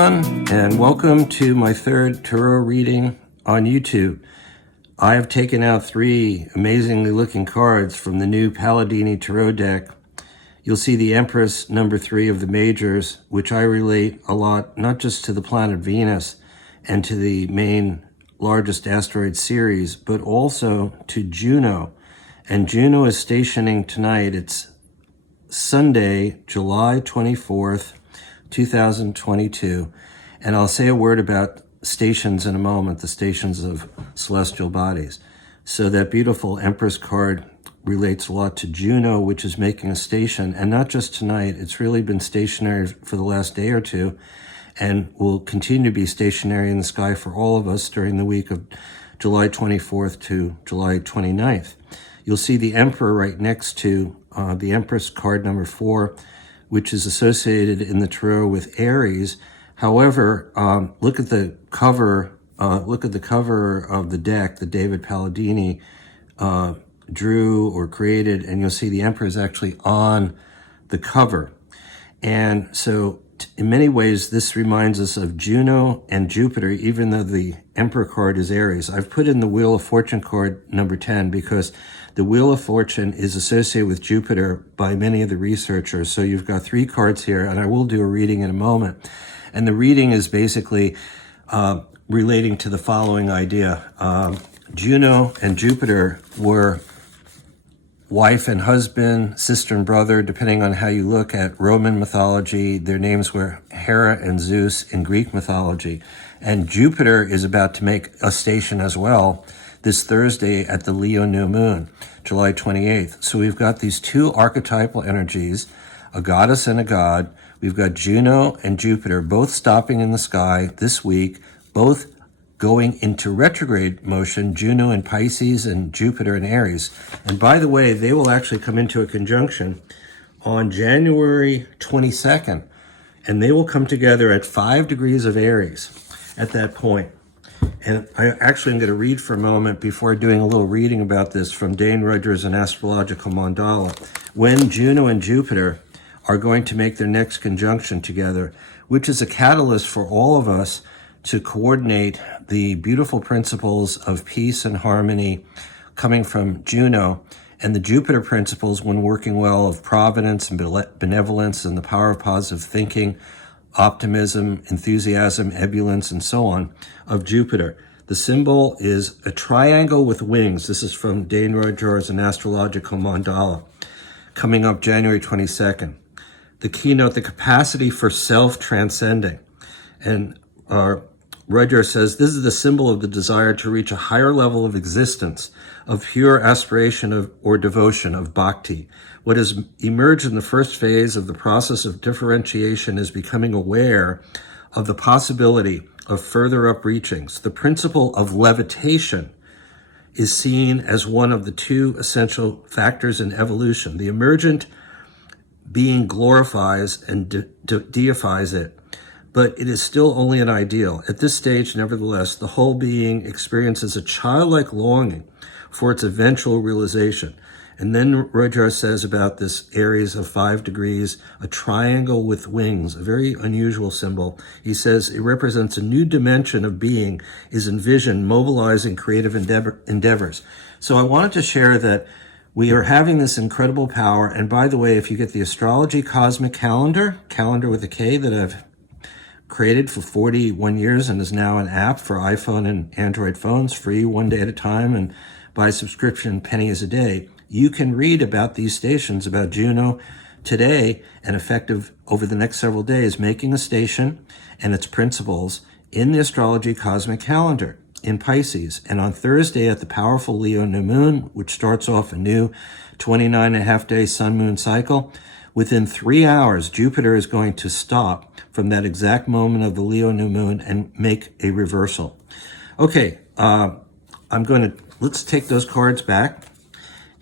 everyone, and welcome to my third tarot reading on YouTube. I have taken out 3 amazingly looking cards from the new Palladini Tarot deck. You'll see the Empress, number 3 of the majors, which I relate a lot, not just to the planet Venus and to the main largest asteroid Ceres, but also to Juno. And Juno is stationing tonight. It's Sunday, July 24th, 2022. And I'll say a word about stations in a moment, the stations of celestial bodies. So that beautiful Empress card relates a lot to Juno, which is making a station, and not just tonight. It's really been stationary for the last day or two and will continue to be stationary in the sky for all of us during the week of July 24th to July 29th. You'll see the Emperor right next to the Empress card number 4, which is associated in the tarot with Aries. However, look at the cover. Look at the cover of the deck that David Palladini drew or created, and you'll see the Emperor is actually on the cover. And so in many ways, this reminds us of Juno and Jupiter, even though the Emperor card is Aries. I've put in the Wheel of Fortune card number 10 because the Wheel of Fortune is associated with Jupiter by many of the researchers. So you've got 3 cards here, and I will do a reading in a moment. And the reading is basically relating to the following idea. Juno and Jupiter were wife and husband, sister and brother, depending on how you look at Roman mythology. Their names were Hera and Zeus in Greek mythology. And Jupiter is about to make a station as well this Thursday at the Leo new moon, July 28th. So we've got these 2 archetypal energies, a goddess and a god. We've got Juno and Jupiter both stopping in the sky this week, both going into retrograde motion, Juno in Pisces and Jupiter in Aries. And by the way, they will actually come into a conjunction on January 22nd, and they will come together at 5 degrees of Aries at that point. And I actually am going to read for a moment before doing a little reading about this from Dane Rudhyar's an Astrological Mandala. When Juno and Jupiter are going to make their next conjunction together, which is a catalyst for all of us to coordinate the beautiful principles of peace and harmony coming from Juno, and the Jupiter principles, when working well, of providence and benevolence and the power of positive thinking, optimism, enthusiasm, ebullience, and so on, of Jupiter. The symbol is a triangle with wings. This is from Dane Rudhyar's an Astrological Mandala, coming up January 22nd. The keynote, the capacity for self-transcending. And Rudhyar says, this is the symbol of the desire to reach a higher level of existence, of pure aspiration or devotion, of bhakti. What has emerged in the first phase of the process of differentiation is becoming aware of the possibility of further upreachings. The principle of levitation is seen as one of the 2 essential factors in evolution. The emergent being glorifies and deifies it, but it is still only an ideal. At this stage, nevertheless, the whole being experiences a childlike longing for its eventual realization. And then Rudhyar says about this Aries of 5 degrees, a triangle with wings, a very unusual symbol. He says it represents a new dimension of being, is envisioned mobilizing creative endeavors. So I wanted to share that we are having this incredible power. And by the way, if you get the Astrology Cosmic Calendar with a K, that I've created for 41 years and is now an app for iPhone and Android phones, free 1 day at a time and by subscription, pennies a day, you can read about these stations, about Juno today and effective over the next several days, making a station and its principles in the Astrology Cosmic Calendar in Pisces. And on Thursday at the powerful Leo new moon, which starts off a new 29.5 day sun-moon cycle, within 3 hours, Jupiter is going to stop from that exact moment of the Leo new moon and make a reversal. Okay, let's take those cards back,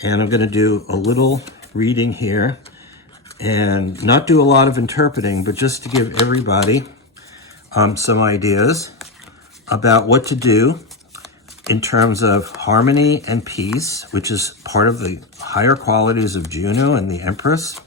and I'm going to do a little reading here and not do a lot of interpreting, but just to give everybody some ideas about what to do in terms of harmony and peace, which is part of the higher qualities of Juno and the Empress,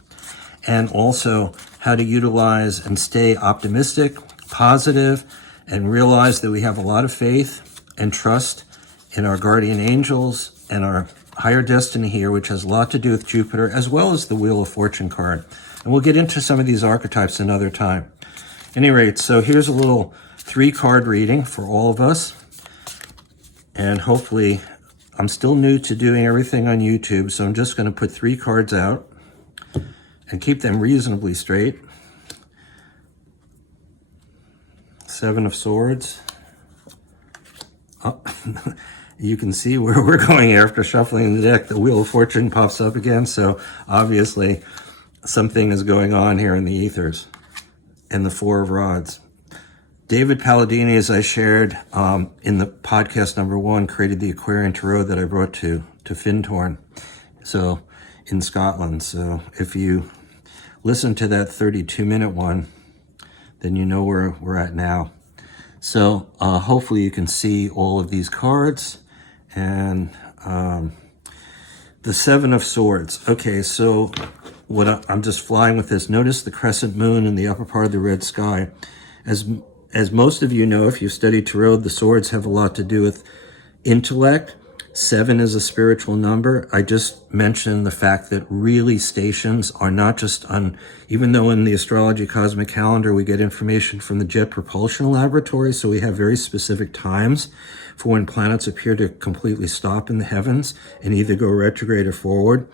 and also how to utilize and stay optimistic, positive, and realize that we have a lot of faith and trust in our guardian angels and our higher destiny here, which has a lot to do with Jupiter, as well as the Wheel of Fortune card. And we'll get into some of these archetypes another time. At any rate, so here's a little 3-card reading for all of us. And hopefully, I'm still new to doing everything on YouTube, so I'm just going to put 3 cards out and keep them reasonably straight. 7 of Swords. Oh, you can see where we're going after shuffling the deck. The Wheel of Fortune pops up again, so obviously something is going on here in the ethers. And the 4 of Rods. David Palladini, as I shared in the podcast number 1, created the Aquarian Tarot that I brought to Fintorn, so in Scotland. So if you listen to that 32-minute one, then you know where we're at now. So hopefully you can see all of these cards. And the 7 of Swords. Okay, so I'm just flying with this. Notice the crescent moon in the upper part of the red sky. As most of you know, if you've studied tarot, the swords have a lot to do with intellect. 7 is a spiritual number. I just mentioned the fact that really stations are not just on, even though in the astrology cosmic calendar we get information from the Jet Propulsion Laboratory, so we have very specific times for when planets appear to completely stop in the heavens and either go retrograde or forward.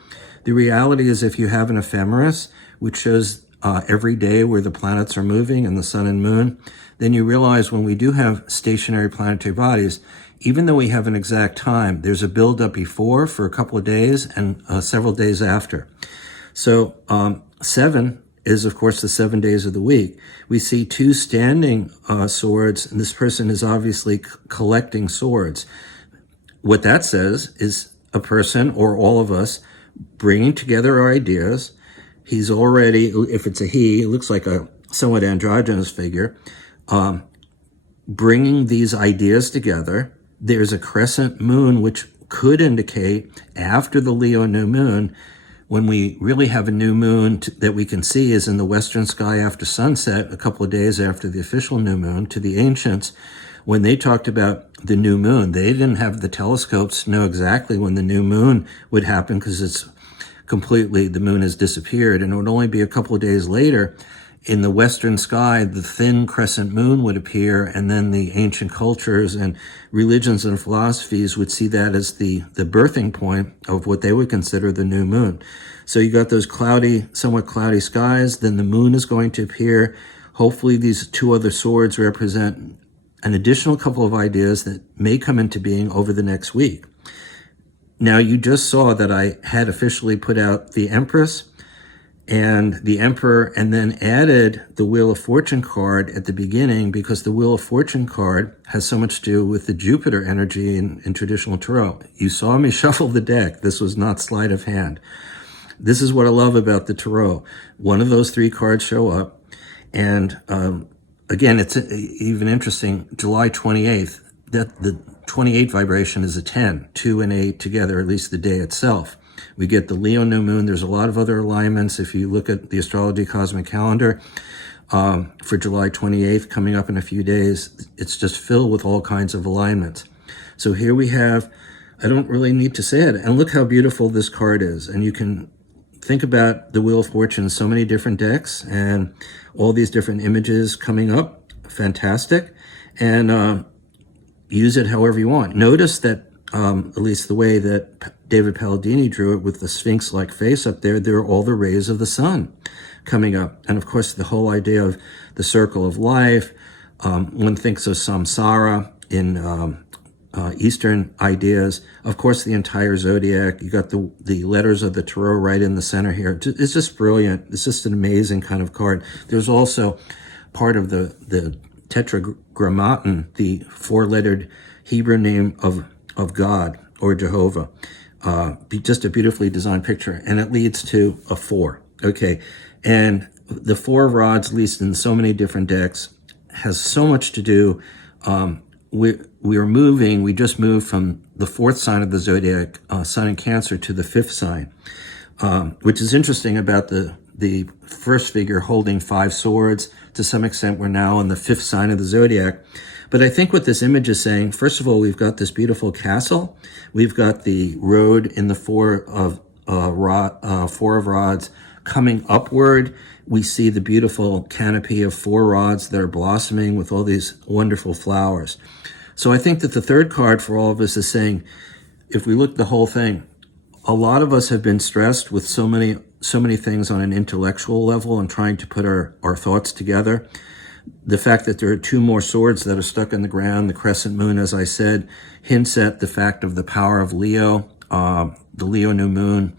The reality is if you have an ephemeris, which shows every day where the planets are moving and the sun and moon, then you realize when we do have stationary planetary bodies, even though we have an exact time, there's a build-up before for a couple of days and several days after. So 7 is, of course, the 7 days of the week. We see 2 standing swords, and this person is obviously collecting swords. What that says is a person, or all of us, bringing together our ideas. He's already, if it's a he, it looks like a somewhat androgynous figure, bringing these ideas together. There's a crescent moon, which could indicate after the Leo new moon, when we really have a new moon that we can see is in the western sky after sunset, a couple of days after the official new moon. To the ancients, when they talked about the new moon, they didn't have the telescopes to know exactly when the new moon would happen because it's completely, the moon has disappeared, and it would only be a couple of days later in the western sky, the thin crescent moon would appear, and then the ancient cultures and religions and philosophies would see that as the birthing point of what they would consider the new moon. So you got those cloudy, somewhat cloudy skies, then the moon is going to appear. Hopefully these 2 other swords represent an additional couple of ideas that may come into being over the next week. Now, you just saw that I had officially put out the Empress and the Emperor, and then added the Wheel of Fortune card at the beginning because the Wheel of Fortune card has so much to do with the Jupiter energy in traditional tarot. You saw me shuffle the deck. This was not sleight of hand. This is what I love about the tarot. One of those 3 cards show up, and again, it's even interesting, July 28th, that the 28 vibration is a 10, 2 and 8 together, at least the day itself. We get the Leo new moon. There's a lot of other alignments. If you look at the astrology cosmic calendar for July 28th coming up in a few days, it's just filled with all kinds of alignments. So here we have, I don't really need to say it, and look how beautiful this card is. And you can think about the Wheel of Fortune in so many different decks and all these different images coming up. Fantastic. And use it however you want. Notice that at least the way that David Palladini drew it with the Sphinx-like face up there, there are all the rays of the sun coming up. And of course, the whole idea of the circle of life, one thinks of samsara in Eastern ideas. Of course, the entire zodiac, you got the letters of the tarot right in the center here. It's just brilliant. It's just an amazing kind of card. There's also part of the tetragrammaton, the 4-lettered Hebrew name of God or Jehovah. Just a beautifully designed picture, and it leads to a 4. Okay, and the 4 of Rods, at least in so many different decks, has so much to do. We just moved from the 4th sign of the zodiac, Sun in Cancer, to the 5th sign, which is interesting about the the first figure holding 5 swords. To some extent, we're now in the 5th sign of the zodiac. But I think what this image is saying, first of all, we've got this beautiful castle. We've got the road in the 4 of rods coming upward. We see the beautiful canopy of 4 rods that are blossoming with all these wonderful flowers. So I think that the third card for all of us is saying, if we look at the whole thing, a lot of us have been stressed with so many things on an intellectual level and trying to put our thoughts together. The fact that there are 2 more swords that are stuck in the ground, the crescent moon, as I said, hints at the fact of the power of Leo, the Leo new moon,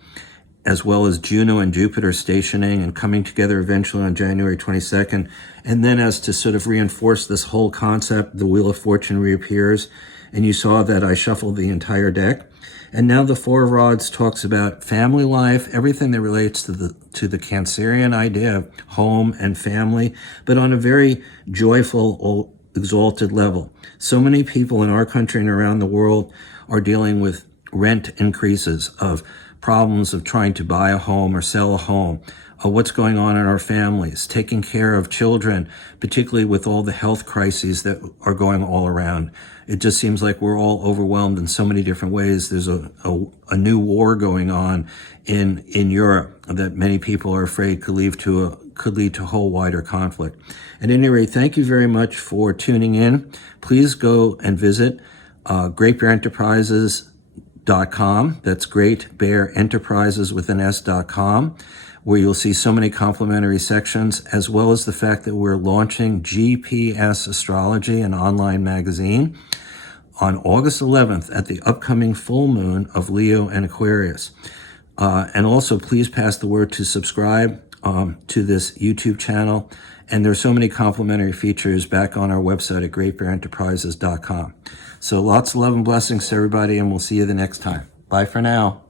as well as Juno and Jupiter stationing and coming together eventually on January 22nd. And then as to sort of reinforce this whole concept, the Wheel of Fortune reappears. And you saw that I shuffled the entire deck. And now the 4 of Rods talks about family life, everything that relates to the Cancerian idea of home and family, but on a very joyful, exalted level. So many people in our country and around the world are dealing with rent increases, of problems of trying to buy a home or sell a home, what's going on in our families, taking care of children, particularly with all the health crises that are going all around. It just seems like we're all overwhelmed in so many different ways. There's a new war going on in Europe that many people are afraid could lead to a whole wider conflict. At any rate, thank you very much for tuning in. Please go and visit greatbearenterprises.com. That's Great Bear Enterprises with an S.com, where you'll see so many complimentary sections, as well as the fact that we're launching GPS Astrology, an online magazine, on August 11th at the upcoming full moon of Leo and Aquarius. And also, please pass the word to subscribe to this YouTube channel. And there's so many complimentary features back on our website at greatbearenterprises.com. So lots of love and blessings to everybody, and we'll see you the next time. Bye for now.